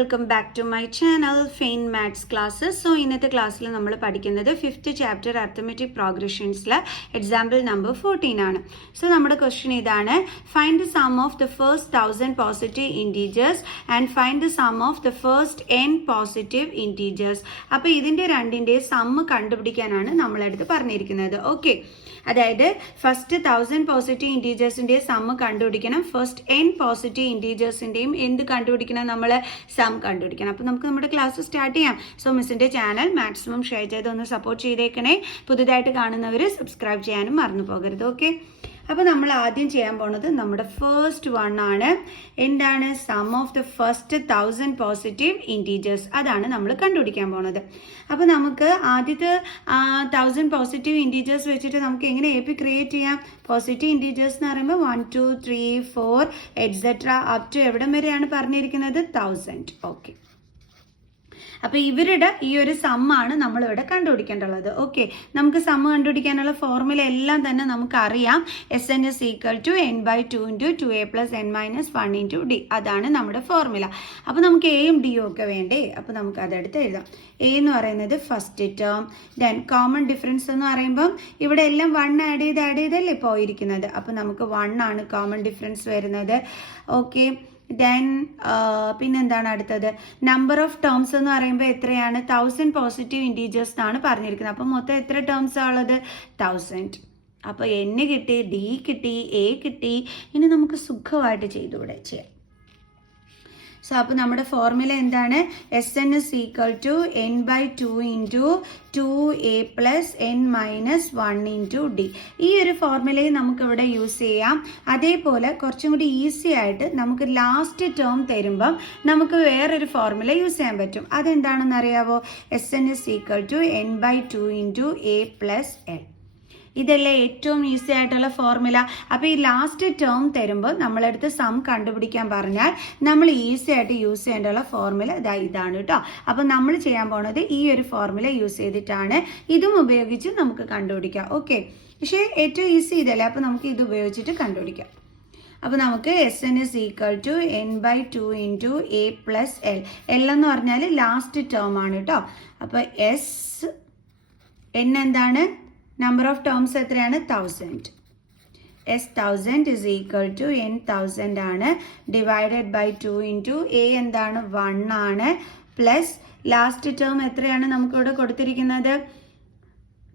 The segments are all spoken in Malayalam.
Welcome back to my channel Fine maths classes. So ഇന്നത്തെ ക്ലാസ്സിൽ നമ്മൾ പഠിക്കുന്നത് 5th ചാപ്റ്റർ അർത്തമെറ്റിക് പ്രോഗ്രഷൻസിലെ എക്സാമ്പിൾ നമ്പർ 14 ആണ്. സോ നമ്മുടെ ക്വസ്റ്റ്യൻ ഇതാണ്: find the sum of the first 1000 positive integers and find the sum of the first n positive integers. അപ്പോൾ ഇതിൻ്റെ രണ്ടിൻ്റെ സമ്മ് കണ്ടുപിടിക്കാനാണ് നമ്മളടുത്ത് പറഞ്ഞിരിക്കുന്നത്. ഓക്കെ, അതായത് ഫസ്റ്റ് 1000 പോസിറ്റീവ് ഇൻറ്റീജേഴ്സിൻ്റെ സമ്മ് കണ്ടുപിടിക്കണം, ഫസ്റ്റ് n പോസിറ്റീവ് ഇൻറ്റീജേഴ്സിൻ്റെയും എന്ത് കണ്ടുപിടിക്കണം, നമ്മൾ സം കണ്ടുപിടിക്കണം. അപ്പോൾ നമുക്ക് നമ്മുടെ ക്ലാസ് സ്റ്റാർട്ട് ചെയ്യാം. സോ മിസ്സിൻ്റെ ചാനൽ മാക്സിമം ഷെയർ ചെയ്ത് ഒന്ന് സപ്പോർട്ട് ചെയ്തേക്കണേ. പുതുതായിട്ട് കാണുന്നവർ സബ്സ്ക്രൈബ് ചെയ്യാനും മറന്നു പോകരുത്. ഓക്കെ, അപ്പോൾ നമ്മൾ ആദ്യം ചെയ്യാൻ പോണത് നമ്മുടെ ഫസ്റ്റ് വൺ ആണ്. എന്താണ്? Sum of the first 1000 positive integers, അതാണ് നമ്മൾ കണ്ടുപിടിക്കാൻ പോണത്. അപ്പോൾ നമുക്ക് ആദ്യത്തെ 1000 പോസിറ്റീവ് ഇൻറ്റീജേഴ്സ് വെച്ചിട്ട് നമുക്ക് എങ്ങനെ AP ക്രിയേറ്റ് ചെയ്യാം? പോസിറ്റീവ് ഇൻറ്റീജേഴ്സ് എന്ന് പറയുമ്പോൾ 1 2 3 4 എറ്റ്സെട്ര അപ് ടു എവിടം വരെയാണ് പറഞ്ഞിരിക്കുന്നത്? 1000. ഓക്കെ, അപ്പോൾ ഇവരുടെ ഈ ഒരു സമ്മാണ് നമ്മളിവിടെ കണ്ടുപിടിക്കേണ്ടുള്ളത്. ഓക്കെ, നമുക്ക് സമ്മ് കണ്ടുപിടിക്കാനുള്ള ഫോർമുല എല്ലാം തന്നെ നമുക്കറിയാം. SN is equal to n/2 into 2a plus n minus 1 into d. അതാണ് നമ്മുടെ ഫോർമുല. അപ്പോൾ നമുക്ക് എയും ഡിയും ഒക്കെ വേണ്ടേ? അപ്പോൾ നമുക്ക് അതെടുത്ത് എഴുതാം. എ എന്ന് പറയുന്നത് first term, then common difference എന്ന് പറയുമ്പം ഇവിടെ എല്ലാം 1 ആഡ് ചെയ്തല്ലേ പോയിരിക്കുന്നത്. അപ്പോൾ നമുക്ക് 1 ആണ് കോമൺ ഡിഫറൻസ് വരുന്നത്. ഓക്കെ, ദെൻ പിന്നെന്താണ് അടുത്തത്? നമ്പർ ഓഫ് ടേംസ് എന്ന് പറയുമ്പോൾ എത്രയാണ്? 1000 പോസിറ്റീവ് ഇൻറ്റീജേഴ്സ് എന്നാണ് പറഞ്ഞിരിക്കുന്നത്. അപ്പോൾ മൊത്തം എത്ര ടേംസ് ഉള്ളത്? 1000. അപ്പോൾ N കിട്ടി, D കിട്ടി, A കിട്ടി. ഇനി നമുക്ക് സുഖമായിട്ട് ചെയ്തുകൂടെ ചെയ്യാം. സോ അപ്പോൾ നമ്മുടെ ഫോർമുല എന്താണ്? SN is equal to n/2 into 2a plus n minus 1 into d. ഈ ഒരു ഫോർമുലയും നമുക്കിവിടെ യൂസ് ചെയ്യാം. അതേപോലെ കുറച്ചും കൂടി ഈസി ആയിട്ട് നമുക്ക് ലാസ്റ്റ് ടേം തരുമ്പം നമുക്ക് വേറൊരു ഫോർമുല യൂസ് ചെയ്യാൻ പറ്റും. അതെന്താണെന്ന് അറിയാവോ? SN is equal to n/2 into a plus n. ഇതല്ലേ ഏറ്റവും ഈസി ആയിട്ടുള്ള ഫോർമുല. അപ്പോൾ ഈ ലാസ്റ്റ് ടേം തരുമ്പോൾ നമ്മളെടുത്ത് സം കണ്ടുപിടിക്കാൻ പറഞ്ഞാൽ നമ്മൾ ഈസി ആയിട്ട് യൂസ് ചെയ്യേണ്ടുള്ള ഫോർമുല ഇതാണ് കേട്ടോ. അപ്പോൾ നമ്മൾ ചെയ്യാൻ പോണത് ഈ ഒരു ഫോർമുല യൂസ് ചെയ്തിട്ടാണ്. ഇതും ഉപയോഗിച്ച് നമുക്ക് കണ്ടുപിടിക്കാം. ഓക്കെ, പക്ഷേ ഏറ്റവും ഈസി ഇതല്ലേ, അപ്പോൾ നമുക്ക് ഇത് ഉപയോഗിച്ചിട്ട് കണ്ടുപിടിക്കാം. അപ്പോൾ നമുക്ക് SN is equal to n/2 into a plus l. L എന്ന് പറഞ്ഞാൽ ലാസ്റ്റ് ടേം ആണ് കേട്ടോ. അപ്പോൾ n എന്താണ്? നമ്പർ ഓഫ് ടേംസ് എത്രയാണ്? 1000. S 1000 is equal to n 1000 ആണ്, ഡിവൈഡഡ് ബൈ 2 into a എന്താണ്? 1 ആണ്, പ്ലസ് ലാസ്റ്റ് ടേം എത്രയാണ് നമുക്കിവിടെ കൊടുത്തിരിക്കുന്നത്?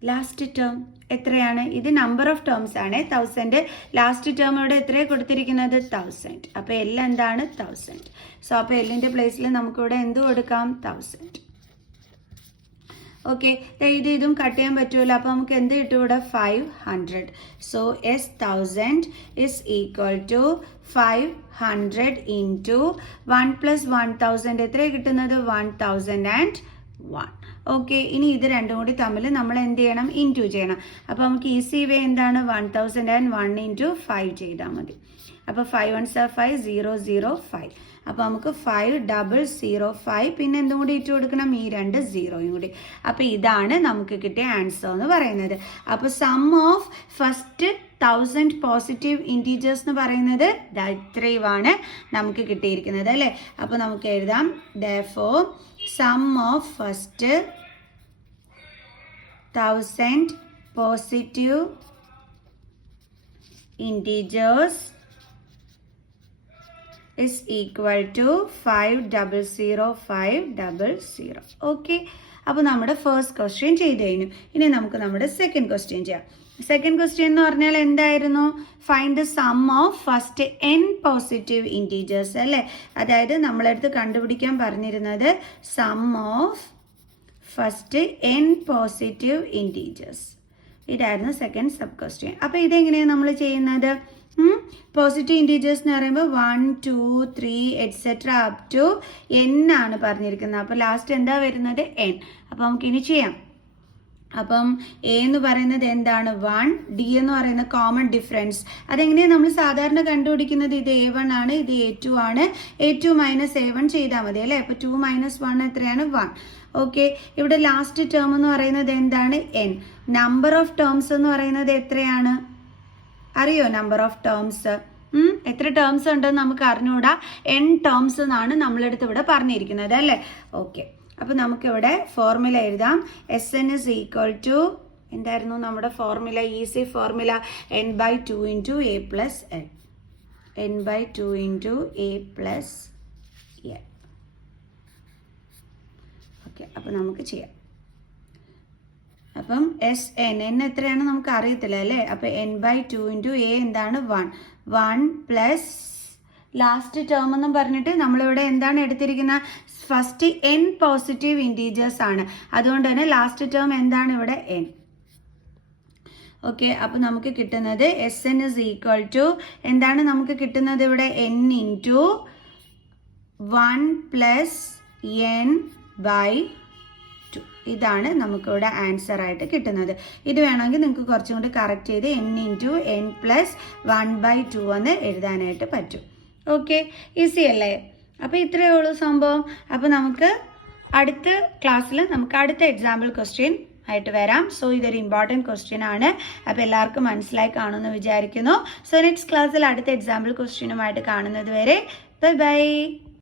ലാസ്റ്റ് ടേം എത്രയാണ്? ഇത് നമ്പർ ഓഫ് ടേംസ് ആണ്. 1000 ലാസ്റ്റ് ടേം ഇവിടെ എത്രയാണ് കൊടുത്തിരിക്കുന്നത്? 1000. അപ്പോൾ L എന്താണ്? 1000. സോ അപ്പോൾ എല്ലിൻ്റെ പ്ലേസിൽ നമുക്കിവിടെ എന്ത് കൊടുക്കാം? 1000. ഓക്കെ, ഇതും കട്ട് ചെയ്യാൻ പറ്റുമല്ലോ. അപ്പോൾ നമുക്ക് എന്ത് കിട്ടും ഇവിടെ? 500. So S 1000 is equal to 500 into 1 plus 1000 എത്രയാണ് കിട്ടുന്നത്? 1001. ഓക്കെ, ഇനി ഇത് രണ്ടും കൂടി തമ്മിൽ നമ്മൾ എന്ത് ചെയ്യണം? ഇൻറ്റു ചെയ്യണം. അപ്പോൾ നമുക്ക് ഈസി വേ എന്താണ്? 1001 into 5 ചെയ്താൽ മതി. അപ്പോൾ 5 1s are 5, 0 0 5. അപ്പോൾ നമുക്ക് 5005, പിന്നെ എന്തും കൂടി ഇട്ട് കൊടുക്കണം? ഈ 2 0യും കൂടി. അപ്പോൾ ഇതാണ് നമുക്ക് കിട്ടിയ ആൻസർ എന്ന് പറയുന്നത്. അപ്പോൾ sum of first 1000 positive integers എന്ന് പറയുന്നത് ഇത്രയുമാണ് നമുക്ക് കിട്ടിയിരിക്കുന്നത് അല്ലേ. അപ്പോൾ നമുക്ക് എഴുതാം: therefore sum of first 1000 positive integers is equal to 500500. Okay, അപ്പോൾ നമ്മുടെ ഫസ്റ്റ് ക്വസ്റ്റ്യൻ ചെയ്ത് കഴിഞ്ഞു. ഇനി നമുക്ക് നമ്മുടെ സെക്കൻഡ് ക്വസ്റ്റ്യൻ ചെയ്യാം. സെക്കൻഡ് ക്വസ്റ്റ്യൻ എന്ന് പറഞ്ഞാൽ എന്തായിരുന്നു? Find the sum of first n positive integers അല്ലേ. അതായത് നമ്മളടുത്ത് കണ്ടുപിടിക്കാൻ പറഞ്ഞിരുന്നത് sum of first n positive integers. ഇതായിരുന്നു സെക്കൻഡ് സബ് ക്വസ്റ്റ്യൻ. അപ്പോൾ ഇതെങ്ങനെയാണ് നമ്മൾ ചെയ്യുന്നത്? പോസിറ്റീവ് ഇൻറ്റീജേഴ്സ് എന്ന് പറയുമ്പോൾ 1 2 3 എറ്റ്സെട്ര അപ് ടു n ആണ് പറഞ്ഞിരിക്കുന്നത്. അപ്പോൾ ലാസ്റ്റ് എന്താ വരുന്നത്? n. അപ്പോൾ നമുക്കിനി ചെയ്യാം. അപ്പം A എന്ന് പറയുന്നത് എന്താണ്? 1. D എന്ന് പറയുന്ന കോമൺ ഡിഫറൻസ്. അതെങ്ങനെയാണ് നമ്മൾ സാധാരണ കണ്ടുപിടിക്കുന്നത്? ഇത് A1 ആണ്, ഇത് A2 ആണ്. A2 മൈനസ് A1 ചെയ്താൽ മതി അല്ലേ. അപ്പോൾ 2 മൈനസ് 1 എത്രയാണ്? 1. ഓക്കെ, ഇവിടെ ലാസ്റ്റ് ടേം എന്ന് പറയുന്നത് എന്താണ്? n. നമ്പർ ഓഫ് ടേംസ് എന്ന് പറയുന്നത് എത്രയാണ്? അറിയോ നമ്പർ ഓഫ് ടേംസ്? എത്ര ടേംസ് ഉണ്ടെന്ന് നമുക്ക് അറിഞ്ഞുകൂടാ. n ടേംസ് എന്നാണ് നമ്മളെടുത്ത് ഇവിടെ പറഞ്ഞിരിക്കുന്നത് അല്ലേ. ഓക്കെ, അപ്പോൾ നമുക്കിവിടെ ഫോർമുല എഴുതാം. Sn is equal to എന്തായിരുന്നു നമ്മുടെ formula? Easy formula n/2 × a + n. n/2 × a + n. Okay, അപ്പോൾ നമുക്ക് ചെയ്യാം. അപ്പം n എത്രയാണ് നമുക്ക് അറിയത്തില്ല അല്ലേ. അപ്പോൾ n/2 × a എന്താണ്? 1 പ്ലസ് ലാസ്റ്റ് ടേം എന്നും പറഞ്ഞിട്ട് നമ്മളിവിടെ എന്താണ് എടുത്തിരിക്കുന്നത്? ഫസ്റ്റ് n പോസിറ്റീവ് ഇൻറ്റീജേഴ്സ് ആണ്, അതുകൊണ്ട് തന്നെ ലാസ്റ്റ് ടേം എന്താണ് ഇവിടെ? n. ഓക്കെ, അപ്പോൾ നമുക്ക് കിട്ടുന്നത് Sn is equal to എന്താണ് നമുക്ക് കിട്ടുന്നത് ഇവിടെ? n × 1 + n/2. ഇതാണ് നമുക്കിവിടെ ആൻസർ ആയിട്ട് കിട്ടുന്നത്. ഇത് വേണമെങ്കിൽ നിങ്ങൾക്ക് കുറച്ചും കൂടി കറക്റ്റ് ചെയ്ത് n × n + 1/2 എന്ന് എഴുതാനായിട്ട് പറ്റും. ഓക്കെ, ഈസി അല്ലേ? അപ്പോൾ ഇത്രയേ ഉള്ളൂ സംഭവം. അപ്പോൾ നമുക്ക് അടുത്ത ക്ലാസ്സിൽ നമുക്ക് അടുത്ത എക്സാമ്പിൾ ക്വസ്റ്റ്യൻ ആയിട്ട് വരാം. സോ ഇതൊരു ഇമ്പോർട്ടൻറ്റ് ക്വസ്റ്റ്യൻ ആണ്. അപ്പോൾ എല്ലാവർക്കും മനസ്സിലായി കാണുമെന്ന് വിചാരിക്കുന്നു. സോ നെക്സ്റ്റ് ക്ലാസ്സിൽ അടുത്ത എക്സാമ്പിൾ ക്വസ്റ്റ്യനുമായിട്ട് കാണുന്നത് വരെ ബൈ ബൈ.